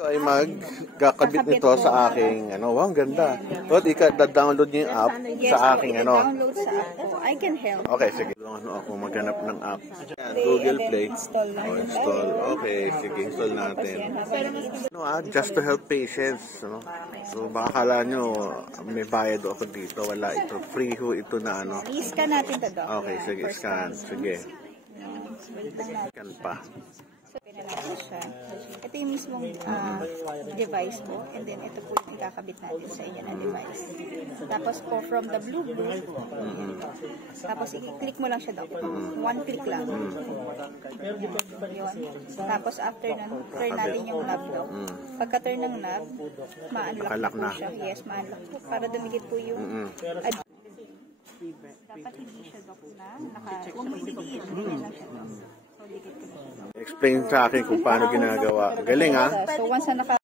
Ay magkakabit nito sa aking wow, ang ganda. But ika-download niyo yung app sa aking download sa app ko. I can help. Okay, sige. Ako maghanap ng app. Google Play. Install. Okay, sige, install natin. Just to help patients, So baka akala nyo may bayad ako dito. Wala ito. Free ho ito na I-scan natin to, Doc. Okay, sige, scan. Sige. Scan pa. So, pinalagay siya. Ito yung mismong device ko. And then, ito po yung ikakabit natin sa inyo na device. Tapos po, from the blue, tapos i-click mo lang siya daw. One click lang. Yun. Tapos, after nun, turn natin yung knob daw. Pagka-turn ng knob, ma-unlock po siya. Yes, ma-unlock po. Para dumikit po yung dapat hindi siya daw na huwag mo idiin. Ganyan lang siya daw. Explain sa akin kung paano ginagawa. Galing, ha? So, once na